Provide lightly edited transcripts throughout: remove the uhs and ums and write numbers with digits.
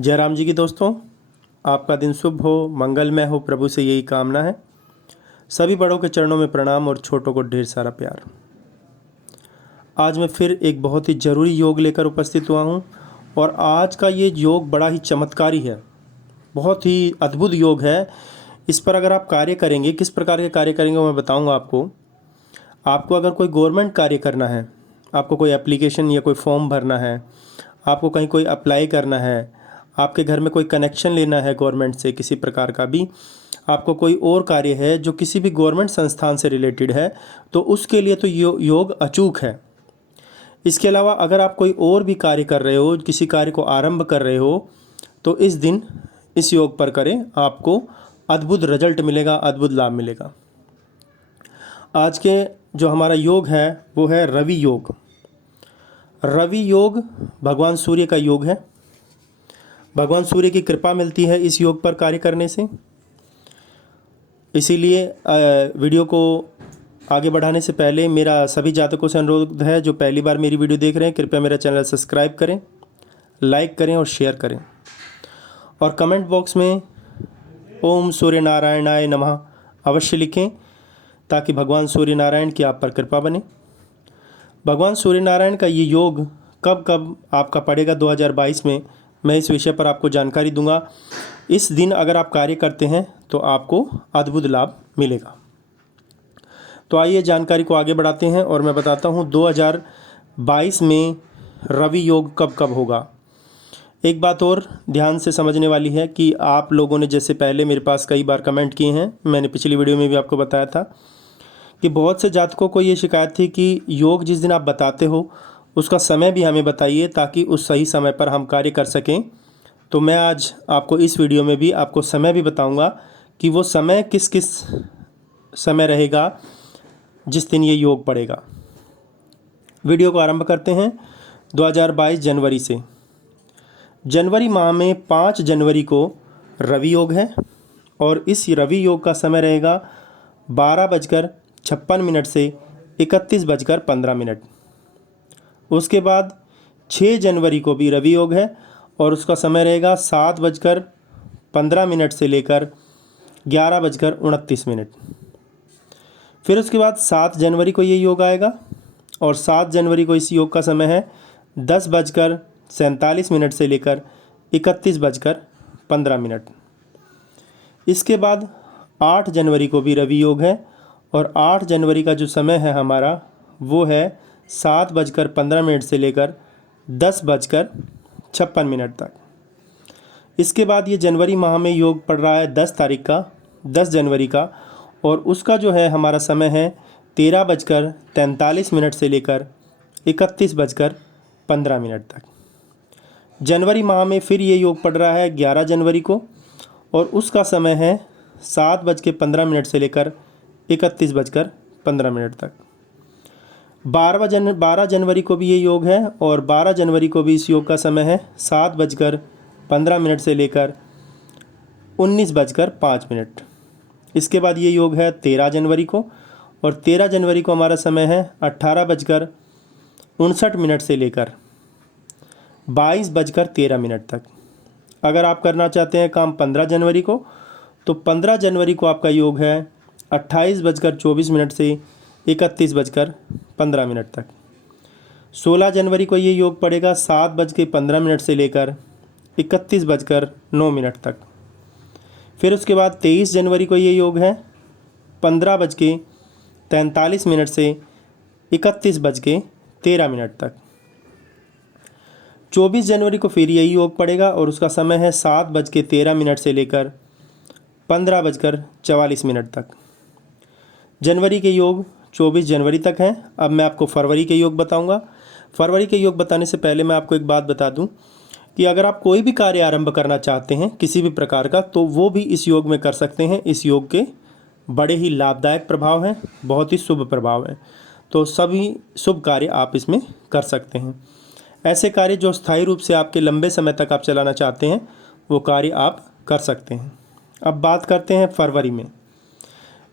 जय राम जी की दोस्तों, आपका दिन शुभ हो, मंगलमय हो, प्रभु से यही कामना है। सभी बड़ों के चरणों में प्रणाम और छोटों को ढेर सारा प्यार। आज मैं फिर एक बहुत ही ज़रूरी योग लेकर उपस्थित हुआ हूँ और आज का ये योग बड़ा ही चमत्कारी है, बहुत ही अद्भुत योग है। इस पर अगर आप कार्य करेंगे, किस प्रकार के कार्य करेंगे वो मैं बताऊँगा आपको। आपको अगर कोई गवर्नमेंट कार्य करना है, आपको कोई एप्लीकेशन या कोई फॉर्म भरना है, आपको कहीं कोई अप्लाई करना है, आपके घर में कोई कनेक्शन लेना है गवर्नमेंट से किसी प्रकार का भी, आपको कोई और कार्य है जो किसी भी गवर्नमेंट संस्थान से रिलेटेड है, तो उसके लिए तो योग अचूक है। इसके अलावा अगर आप कोई और भी कार्य कर रहे हो, किसी कार्य को आरंभ कर रहे हो, तो इस दिन इस योग पर करें, आपको अद्भुत रिजल्ट मिलेगा, अद्भुत लाभ मिलेगा। आज के जो हमारा योग है वो है रवि योग। रवि योग भगवान सूर्य का योग है। भगवान सूर्य की कृपा मिलती है इस योग पर कार्य करने से। इसीलिए वीडियो को आगे बढ़ाने से पहले मेरा सभी जातकों से अनुरोध है, जो पहली बार मेरी वीडियो देख रहे हैं, कृपया मेरा चैनल सब्सक्राइब करें, लाइक करें और शेयर करें। और कमेंट बॉक्स में ओम सूर्य नारायणाय नमः अवश्य लिखें, ताकि भगवान सूर्य नारायण की आप पर कृपा बने। भगवान सूर्य नारायण का ये योग कब कब आपका पड़ेगा 2022 में, मैं इस विषय पर आपको जानकारी दूंगा। इस दिन अगर आप कार्य करते हैं तो आपको अद्भुत लाभ मिलेगा। तो आइए जानकारी को आगे बढ़ाते हैं और मैं बताता हूं 2022 में रवि योग कब कब होगा। एक बात और ध्यान से समझने वाली है कि आप लोगों ने जैसे पहले मेरे पास कई बार कमेंट किए हैं, मैंने पिछली वीडियो में भी आपको बताया था कि बहुत से जातकों को ये शिकायत थी कि योग जिस दिन आप बताते हो उसका समय भी हमें बताइए, ताकि उस सही समय पर हम कार्य कर सकें। तो मैं आज आपको इस वीडियो में भी आपको समय भी बताऊंगा कि वो समय किस किस समय रहेगा जिस दिन ये योग पड़ेगा। वीडियो को आरंभ करते हैं 2022 जनवरी से। जनवरी माह में 5 जनवरी को रवि योग है और इस रवि योग का समय रहेगा 12:56 से 31:15। उसके बाद 6 जनवरी को भी रवि योग है और उसका समय रहेगा 7:15 से लेकर 11:29। फिर उसके बाद 7 जनवरी को ये योग आएगा और 7 जनवरी को इस योग का समय है 10:47 से लेकर 31:15। इसके बाद 8 जनवरी को भी रवि योग है और 8 जनवरी का जो समय है हमारा वो है 7:15 से लेकर 10:56 तक। इसके बाद ये जनवरी माह में योग पड़ रहा है 10 जनवरी का, और उसका जो है हमारा समय है 13:43 से लेकर 31:15 तक। जनवरी माह में फिर ये योग पड़ रहा है 11 जनवरी को और उसका समय है 7:15 से लेकर 31:15 तक। 12 जनवरी को भी ये योग है और 12 जनवरी को भी इस योग का समय है 7:15 से लेकर 19:05। इसके बाद ये योग है 13 जनवरी को और 13 जनवरी को हमारा समय है 18:59 से लेकर 22:13 तक। अगर आप करना चाहते हैं काम 15 जनवरी को, तो 15 जनवरी को आपका योग है 28:24 से 31:15 तक। 16 जनवरी को ये योग पड़ेगा 7:15 से लेकर 31:09 तक। फिर उसके बाद 23 जनवरी को ये योग है 15:43 से 31:13 तक। 24 जनवरी को फिर यही योग पड़ेगा और उसका समय है 7:13 से लेकर 15:44 तक। जनवरी के योग 24 जनवरी तक हैं। अब मैं आपको फरवरी के योग बताऊंगा। फरवरी के योग बताने से पहले मैं आपको एक बात बता दूं कि अगर आप कोई भी कार्य आरंभ करना चाहते हैं किसी भी प्रकार का, तो वो भी इस योग में कर सकते हैं। इस योग के बड़े ही लाभदायक प्रभाव हैं, बहुत ही शुभ प्रभाव हैं। तो सभी शुभ कार्य आप इसमें कर सकते हैं। ऐसे कार्य जो स्थायी रूप से आपके लंबे समय तक आप चलाना चाहते हैं, वो कार्य आप कर सकते हैं। अब बात करते हैं फरवरी में।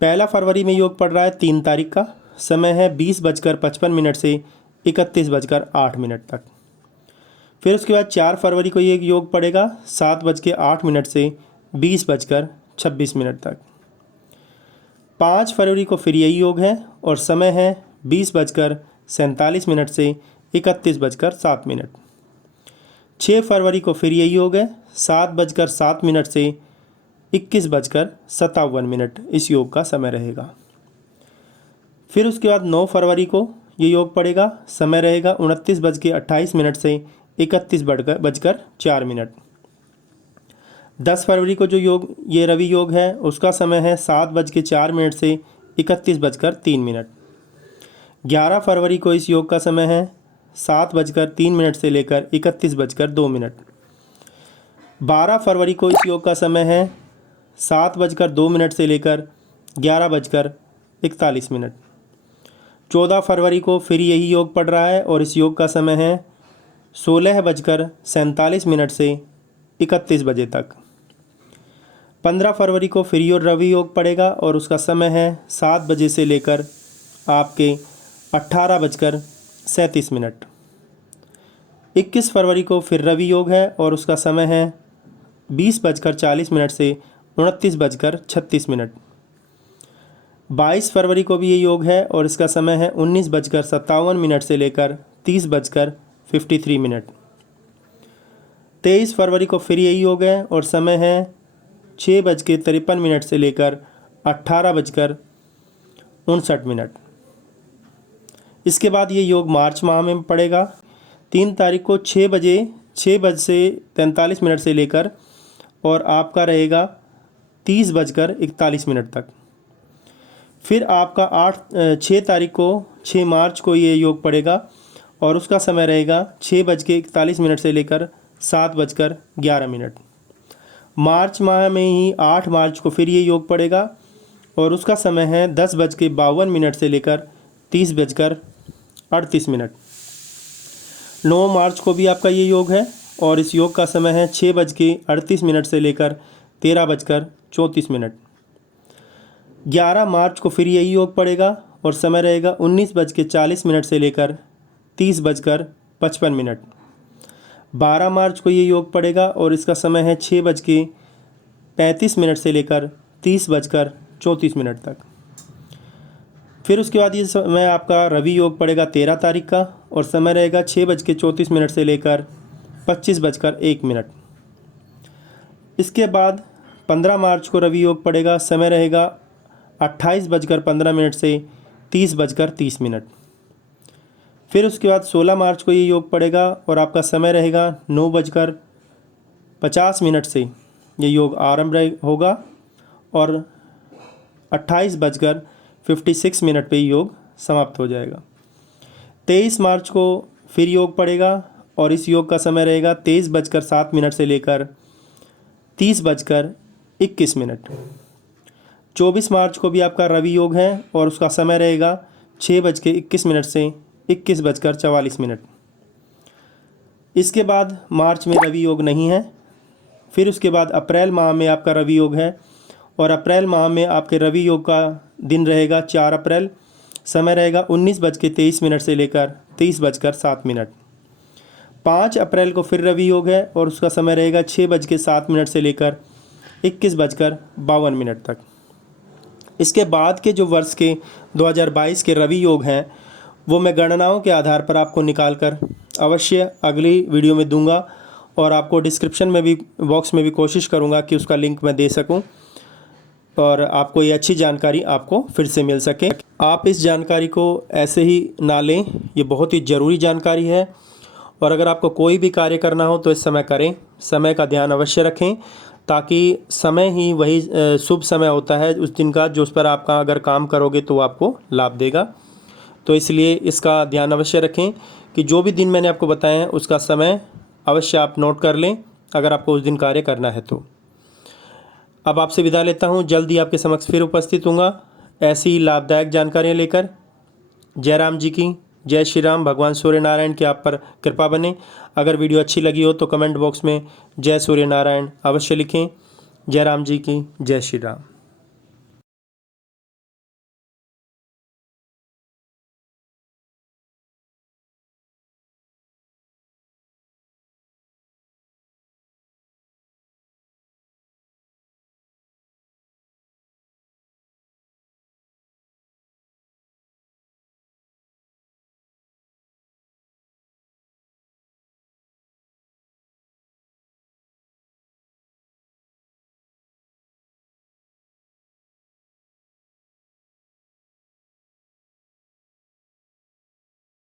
1 फरवरी में योग पड़ रहा है 3 तारीख का, समय है 20:55 से 31:08 तक। फिर उसके बाद 4 फरवरी को ये योग पड़ेगा 7:08 से 20:26 तक। 5 फरवरी को फिर यही योग है और समय है 20:47 से 31:07। 6 फरवरी को फिर यही योग है 7:07 से 21:57। इस योग का समय रहेगा। फिर उसके बाद 9 फरवरी को ये योग पड़ेगा, समय रहेगा 29:28 से 31:04। 10 फरवरी को जो योग ये रवि योग है उसका समय है 7:04 से 31:03। 11 फरवरी को इस योग का समय है 7:03 से लेकर 31:02। 12 फरवरी को इस योग का समय है 7:02 से लेकर 11:41। 14 फरवरी को फिर यही योग पड़ रहा है और इस योग का समय है 16:47 से 31 बजे तक। 15 फरवरी को फिर ये रवि योग पड़ेगा और उसका समय है 7 बजे से लेकर आपके 18:37। 21 फरवरी को फिर रवि योग है और उसका समय है 20:40 से 29:36। 22 फरवरी को भी ये योग है और इसका समय है 19:57 से लेकर 30:53। 23 फरवरी को फिर यही योग है और समय है 6:53 से लेकर 18:59। इसके बाद ये योग मार्च माह में पड़ेगा। 3 तारीख को 6 बजे से 43 से लेकर और आपका रहेगा 30:41 तक। फिर आपका 6 तारीख को 6 मार्च को ये योग पड़ेगा और उसका समय रहेगा 6:41 से लेकर 7:11। मार्च माह में ही 8 मार्च को फिर ये योग पड़ेगा और उसका समय है 10:52 से लेकर 30:38। 9 मार्च को भी आपका ये योग है और इस योग का समय है 6:38 से लेकर 13:34। 11 मार्च को फिर यही योग पड़ेगा और समय रहेगा 19:40 से लेकर 30:55। 12 मार्च को ये योग पड़ेगा और इसका समय है 6:35 से लेकर 30:34 तक। फिर उसके बाद ये समय आपका रवि योग पड़ेगा 13 तारीख का और समय रहेगा 6:34 से लेकर 25:01। इसके बाद 15 मार्च को रवि योग पड़ेगा, समय रहेगा 28:15 से 30:30। फिर उसके बाद 16 मार्च को ये योग पड़ेगा और आपका समय रहेगा 9:50 से ये योग आरंभ होगा और 28:56 पे योग समाप्त हो जाएगा। 23 मार्च को फिर योग पड़ेगा और इस योग का समय रहेगा 23:07 से लेकर 30:21। 24 मार्च को भी आपका रवि योग है और उसका समय रहेगा 6:21 से 21:44। इसके बाद मार्च में रवि योग नहीं है। फिर उसके बाद अप्रैल माह में आपका रवि योग है और अप्रैल माह में आपके रवि योग का दिन रहेगा 4 अप्रैल, समय रहेगा 19:23 से लेकर 30:07। 5 अप्रैल को फिर रवि योग है और उसका समय रहेगा 6:07 से लेकर 21:52 तक। इसके बाद के जो वर्ष के 2022 के रवि योग हैं वो मैं गणनाओं के आधार पर आपको निकाल कर अवश्य अगली वीडियो में दूंगा और आपको डिस्क्रिप्शन में भी बॉक्स में भी कोशिश करूंगा कि उसका लिंक मैं दे सकूं और आपको ये अच्छी जानकारी आपको फिर से मिल सके। आप इस जानकारी को ऐसे ही ना लें, ये बहुत ही ज़रूरी जानकारी है और अगर आपको कोई भी कार्य करना हो तो इस समय करें। समय का ध्यान अवश्य रखें ताकि समय ही वही शुभ समय होता है उस दिन का जो उस पर आपका अगर काम करोगे तो आपको लाभ देगा। तो इसलिए इसका ध्यान अवश्य रखें कि जो भी दिन मैंने आपको बताए हैं उसका समय अवश्य आप नोट कर लें अगर आपको उस दिन कार्य करना है तो। अब आपसे विदा लेता हूँ, जल्दी आपके समक्ष फिर उपस्थित होऊंगा ऐसी लाभदायक जानकारियाँ लेकर। जय राम जी की जय श्री राम। भगवान सूर्य नारायण की आप पर कृपा बने। अगर वीडियो अच्छी लगी हो तो कमेंट बॉक्स में जय सूर्य नारायण अवश्य लिखें। जय राम जी की जय श्री राम।